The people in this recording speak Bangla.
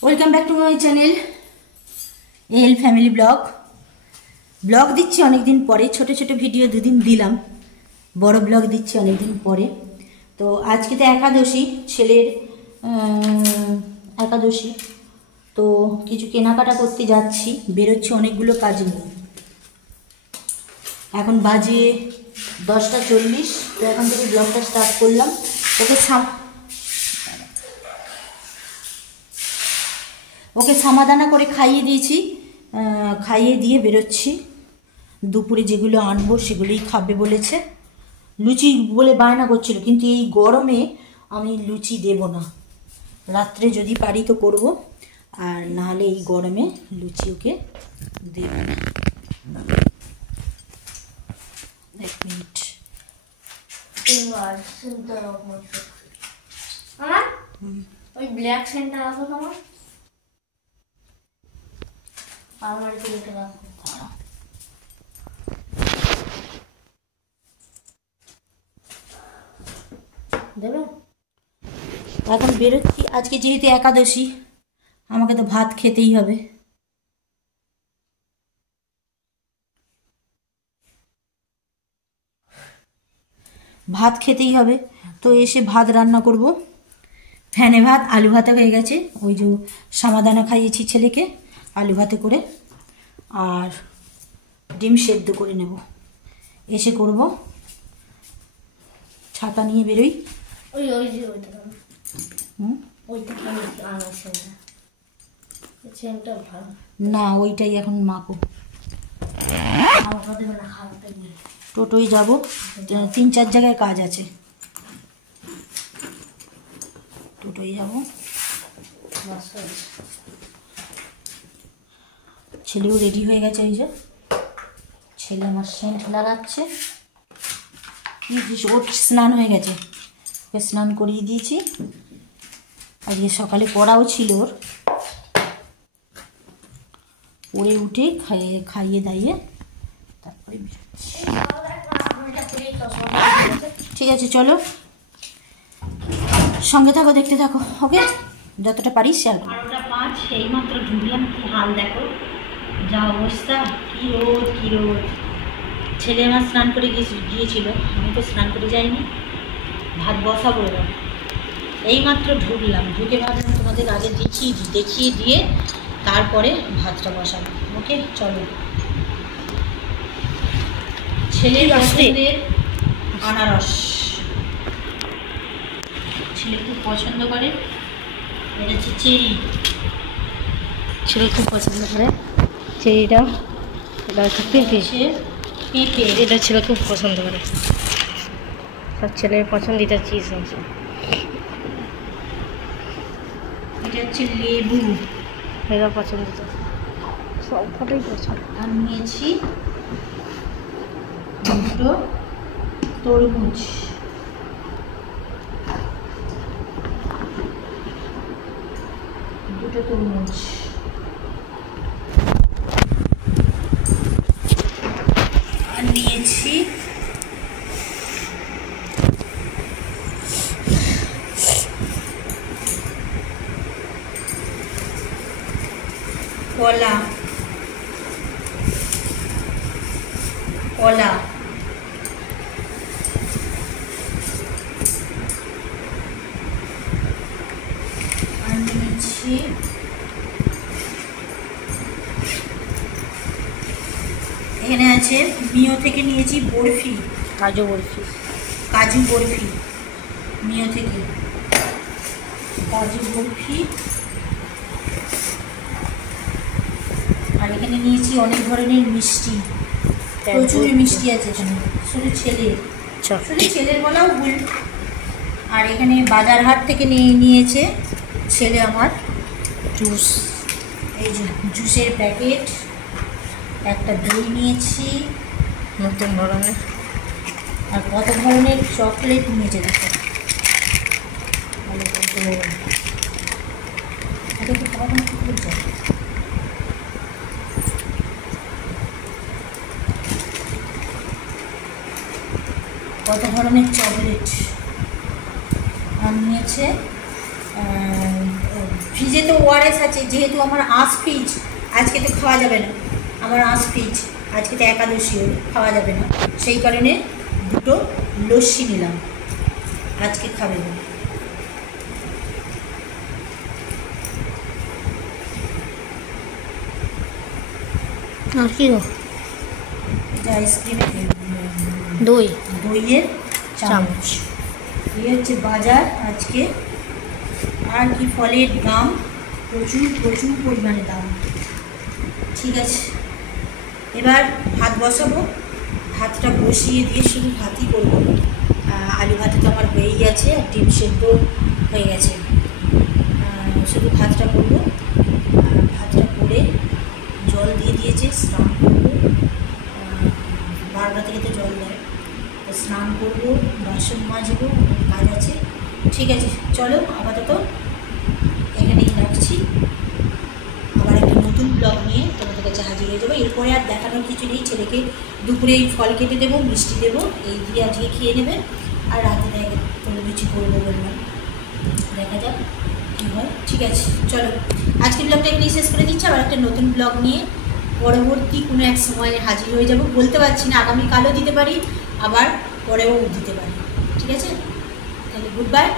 Welcome back to my channel L family blog দিচ্ছি অনেকদিন পরে। ছোট ছোট ভিডিও দুদিন দিলাম, বড় ব্লগ দিচ্ছি অনেকদিন পরে। তো আজকে তো একাদশী, ছেলের একাদশী, তো কিছু কেনাকাটা করতে যাচ্ছি, বেরোচ্ছি অনেকগুলো কাজ নিয়ে। এখন বাজে 10:40, তো এখন থেকে ব্লগটা স্টার্ট করলাম। ওকে সামাদানা করে খাইয়ে দিয়েছি, খাইয়ে দিয়ে বেরোচ্ছি। দুপুরে যেগুলো আনবো সেগুলোই খাবে বলেছে। লুচি বলে বায়না করছিল, কিন্তু এই গরমে আমি লুচি দেব না। রাত্রে যদি পারি তো করব, আর নাহলে এই গরমে লুচি ওকে দেব না। 1 মিনিট। ওই ব্ল্যাক সেন্টার আছে তোমার? আমার দিকে রাখো। দেবে? এখন বেরোচ্ছি। আজকে যেহেতু একাদশী, আমাকে তো ভাত খেতেই হবে। তো এসে ভাত রান্না করব। ফ্যানে ভাত, আলু ভাতে হয়ে গেছে। ওই যে সামাদানা খাইয়েছি ছেলেকে, আলু ভাতে করে, আর ডিম সেদ্ধ করে নেব। এসে করব। ছাতা নিয়ে বেরোই। না, ওইটাই এখন মাখো। টোটোই যাব, 3-4 জায়গায় কাজ আছে, টোটোই যাব। ছেলেও রেডি হয়ে গেছে। এই যে ছেলে আমার সেন্ট লাগাচ্ছে। ওর স্নান হয়ে গেছে, ওকে স্নান করিয়ে দিয়েছি। আজকে সকালে পড়াও ছিল ওর, পড়ে উঠে খাইয়ে দাইয়ে তারপরে ঠিক আছে, চলো সঙ্গে থাকো, দেখতে থাকো। ওকে, যতটা পারি শেয়ার করো। 12:05 এইমাত্র ঢুকলাম। কি হাল দেখো, যা অবস্থা, কি রোদ। ছেলে আমার স্নান করে গিয়েছিল, আমি তো স্নান করে যাইনি। ভাত বসাবো এবার। এইমাত্র ঢুকলাম, ঢুকে ভাবলাম তোমাদের আগে দেখিয়ে দিয়ে তারপরে ভাতটা বসাবো। ওকে, চলো। ছেলের পছন্দের আনারস, ছেলে খুব পছন্দ করে। এটা হচ্ছে চেরি, ছেলে খুব পছন্দ করে চেরিটা। এটা হচ্ছে পেঁপে, এটা ছেলে খুব পছন্দ করে। সব ছেলের পছন্দিতা চিজ আছে। এটা হচ্ছে লেবু, এটা পছন্দিত, সব কটাই পছন্দ। আর নিয়েছি দুটো তরমুজ, আর নিয়েছি কলা। আর নিয়েছি এখানে আছে মিও থেকে নিয়েছি বরফি, কাজু বরফি, মিও থেকে কাজু বরফি। আর এখানে নিয়েছি অনেক ধরনের মিষ্টি, প্রচুর মিষ্টি আছে এখানে, শুধু ছেলের বলাও ভুল। আর এখানে বাজারহাট থেকে নিয়েছে ছেলে আমার জুস, এই যে জুসের প্যাকেট, একটা দই নিয়েছি নতুন ধরনের, আর কত ধরনের চকলেট নিয়েছে দেখো। কত ধরনের চকলেট। আর নিয়েছে ফ্রিজে তো ওআরএস আছে, যেহেতু আমার আঁশ ফ্রিজ, আজকে তো খাওয়া যাবে না, আমার আঁশ ফ্রিজ, আজকে তো একাদশীও খাওয়া যাবে না, সেই কারণে দুটো লস্যি নিলাম, আজকে খাবে না। আর কি গো? আইসক্রিমের দই, দইয়ের চামচ। এই হচ্ছে বাজার আজকে। আর কি ফলের দাম প্রচুর প্রচুর পরিমাণে দাম। ঠিক আছে, এবার ভাত বসাবো, ভাতটা বসিয়ে দিয়ে শুধু ভাতই করবো। আলু ভাতে তো আমার হয়েই গেছে, আর ডিম সেদ্ধ হয়ে গেছে, শুধু ভাতটা করবো। ভাতটা করে জল দিয়ে দিয়েছে, স্নান করবো, 12টা থেকে তো জল দেয়, তো স্নান করবো, বাসন মাজবো, কাজ আছে। ঠিক আছে, চলো আপাতত এখানেই রাখছি, আবার একটা নতুন ব্লগ নিয়ে তোমাদের কাছে হাজির হয়ে যাবো। এরপরে আর দেখানোর কিছু নেই, ছেলেকে দুপুরে এই ফল কেটে দেবো, মিষ্টি দেবো, এই দিয়ে আজকে খেয়ে নেবে, আর রাতে দেখে কোনো কিছু করবো বললাম, দেখা যাক কী হয়। ঠিক আছে, চলো আজকে ব্লগটা এখানেই শেষ করে দিচ্ছি, আবার একটা নতুন ব্লগ নিয়ে পরবর্তী কোনো এক সময় হাজির হয়ে যাব, বলতে পারছি না, আগামীকালও দিতে পারি, আবার পরেও দিতে পারি। ঠিক আছে, তাহলে গুড বাই।